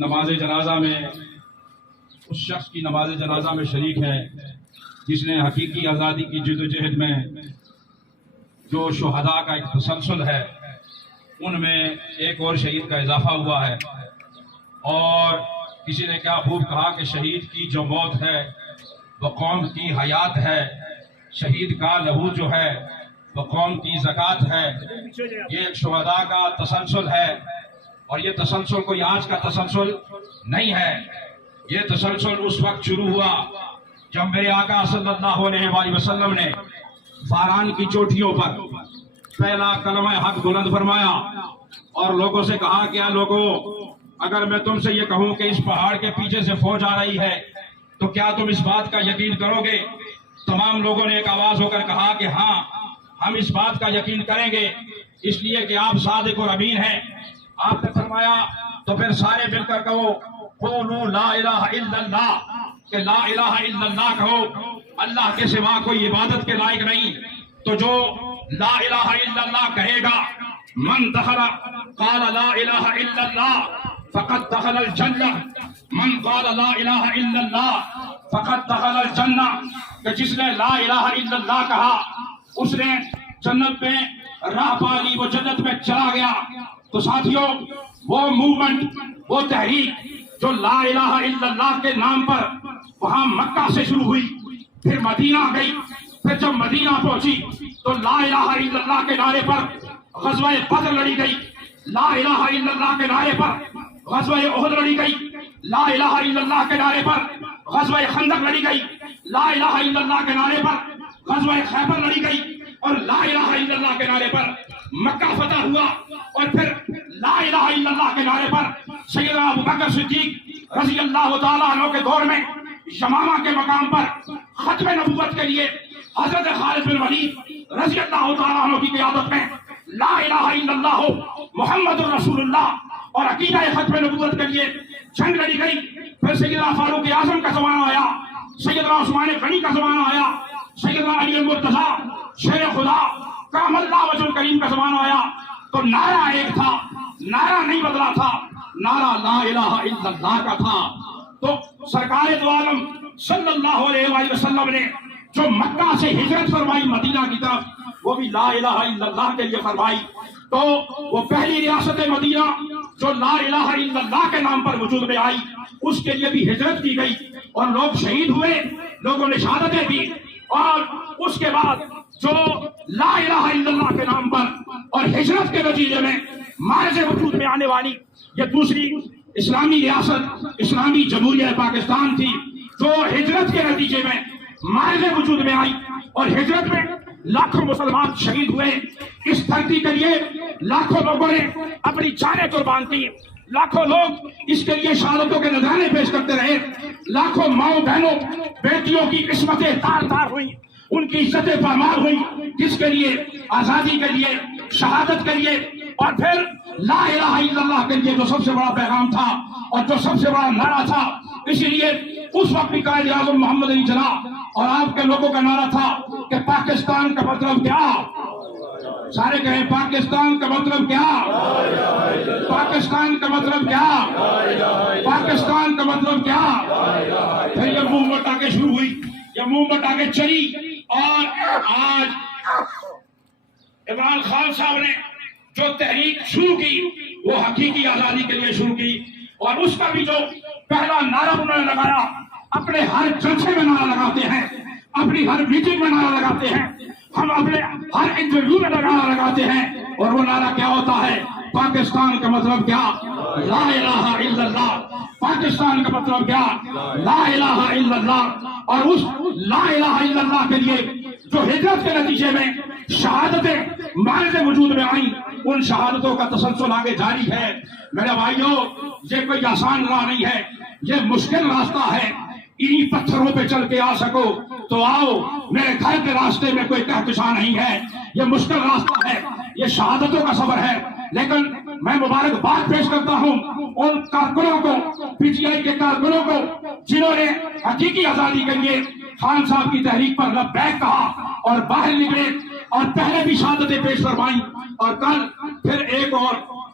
نماز جنازہ میں اس شخص کی نماز جنازہ میں شریک ہے جس نے حقیقی آزادی کی جدوجہد میں جو شہداء کا ایک تسلسل ہے ان میں ایک اور شہید کا اضافہ ہوا ہے، اور کسی نے کیا خوب کہا کہ شہید کی جو موت ہے وہ قوم کی حیات ہے، شہید کا لہو جو ہے وہ قوم کی زکوٰۃ ہے۔ یہ ایک شہداء کا تسلسل ہے، اور یہ تسلسل کوئی آج کا تسلسل نہیں ہے۔ یہ تسلسل اس وقت شروع ہوا جب میرے آقا صلی اللہ علیہ وآلہ وسلم نے فاران کی چوٹیوں پر پہلا کلمہ حق بلند فرمایا اور لوگوں سے کہا کہ لوگوں، اگر میں تم سے یہ کہوں کہ اس پہاڑ کے پیچھے سے فوج آ رہی ہے تو کیا تم اس بات کا یقین کرو گے؟ تمام لوگوں نے ایک آواز ہو کر کہا کہ ہاں، ہم اس بات کا یقین کریں گے، اس لیے کہ آپ صادق اور امین ہیں۔ آپ نے فرمایا تو پھر سارے مل کر کہو قولوا لا الہ الا اللہ، کہ لا الہ الا اللہ کہو، اللہ کے سوا کوئی عبادت کے لائق نہیں۔ تو جو لا الہ الا اللہ کہے گا، من دخل قال لا الہ الا اللہ فقد دخل الجنہ، من قال لا الہ الا اللہ فقد دخل الجنہ، کہ جس نے لا الہ الا اللہ کہا اس نے جنت میں راہ پا لی، وہ جنت میں چلا گیا۔ تو ساتھیوں، وہ موومنٹ، وہ تحریک جو لا الہ الا اللہ کے نام پر وہاں مکہ سے شروع ہوئی، پھر مدینہ گئی، پھر جب مدینہ پہنچی تو لا الہ الا اللہ کے نعرے پر غزوہ بدر لڑی گئی، لا الہ الا اللہ کے نعرے پر غزوہ احد لڑی گئی، لا الہ الا اللہ کے نعرے پر غزوہ خندق لڑی گئی، لا الہ الا اللہ کے نعرے پر غزوہ خیبر لڑی گئی، اور لا الہ الا اللہ کے نعرے پر مکہ فتح ہوا، اور پھر لا الہ الا اللہ کے نعرے پر سیدنا ابوبکر صدیق رضی اللہ تعالیٰ عنہ کے دور میں یمامہ کے مقام پر ختم نبوت کے لیے حضرت خالد بن ولید رضی اللہ تعالیٰ عنہ کی قیادت میں لا الہ الا اللہ محمد الرسول اللہ اور عقیدہ ختم نبوت کے لیے جنگ لڑی گئی۔ پھر سیدنا فاروق اعظم کا زمانہ آیا، سیدنا عثمان غنی کا زمانہ آیا، سیدنا علی المرتضیٰ شیر خدا کرم اللہ وجہ الکریم کا زمانہ آیا، تو نعرہ ایک تھا، نعرہ نہیں بدلا تھا، نعرہ لا الہ الا اللہ کا تھا۔ تو سرکار دو عالم صلی اللہ علیہ وآلہ وسلم نے جو مکہ سے ہجرت فرمائی مدینہ کی طرف، وہ بھی لا الہ الا اللہ کے لیے فرمائی۔ تو وہ پہلی ریاست مدینہ جو لا الہ الا اللہ کے نام پر وجود میں آئی، اس کے لیے بھی ہجرت کی گئی اور لوگ شہید ہوئے، لوگوں نے شہادتیں دی، اور اس کے بعد جو لا الہ الا اللہ کے نام پر اور ہجرت کے نتیجے میں مارز وجود میں آنے والی یہ دوسری اسلامی ریاست اسلامی جمہوریہ پاکستان تھی، جو ہجرت کے نتیجے میں مارز وجود میں آئی، اور ہجرت میں لاکھوں مسلمان شہید ہوئے۔ اس دھرتی کے لیے لاکھوں لوگوں نے اپنی جانیں قربان کی، لاکھوں لوگ اس کے لیے شہادتوں کے نذرانے پیش کرتے رہے، لاکھوں ماؤں بہنوں بیٹیوں کی قسمتیں تار تار ہوئی، ان کی عزتیں پامال ہوئی، جس کے لیے آزادی کے لیے، شہادت کے لیے، اور پھر لا الہ الا اللہ کے لیے جو سب سے بڑا پیغام تھا اور جو سب سے بڑا نعرہ تھا۔ اسی لیے اس وقت بھی قائد اعظم محمد علی جناح اور آپ کے لوگوں کا نعرہ تھا کہ پاکستان کا مطلب کیا؟ سارے کہیں پاکستان کا مطلب کیا؟ پاکستان کا مطلب کیا؟ پاکستان کا مطلب کیا؟ پھر یہ موومنٹ آگے شروع ہوئی، یہ موومنٹ آگے چلی، اور آج عمران خان صاحب نے جو تحریک شروع کی وہ حقیقی آزادی کے لیے شروع کی، اور اس کا بھی جو پہلا نعرہ انہوں نے لگایا، اپنے ہر جلسے میں نعرہ لگاتے ہیں، اپنی ہر میٹنگ میں نعرہ لگاتے ہیں، ہم اپنے ہر انٹرویو میں نعرہ لگاتے ہیں، اور وہ نعرہ کیا ہوتا ہے؟ پاکستان کا مطلب کیا؟ لا الہ الا اللہ۔ پاکستان کا مطلب کیا؟ لا الہ الا اللہ۔ اور اس لا الہ الا اللہ کے لیے جو ہجرت کے نتیجے میں شہادتیں مارز وجود میں آئیں، ان شہادتوں کا تسلسل آگے جاری ہے۔ میرے بھائیوں، یہ کوئی آسان راہ نہیں ہے، یہ مشکل راستہ ہے۔ انہی پتھروں پہ چل کے آ سکو تو آؤ، میرے گھر کے راستے میں کوئی کہکشاں نہیں ہے۔ یہ مشکل راستہ ہے، یہ شہادتوں کا سفر ہے، لیکن میں مبارکباد پیش کرتا ہوں ان کارکنوں کو، پی ٹی آئی کے کارکنوں کو، جنہوں نے حقیقی آزادی کے لیے خان صاحب کی تحریک پر لبیک کہا اور باہر نکلے، اور پہلے بھی شہادتیں پیش فرمائیں، اور کل پھر ایک اور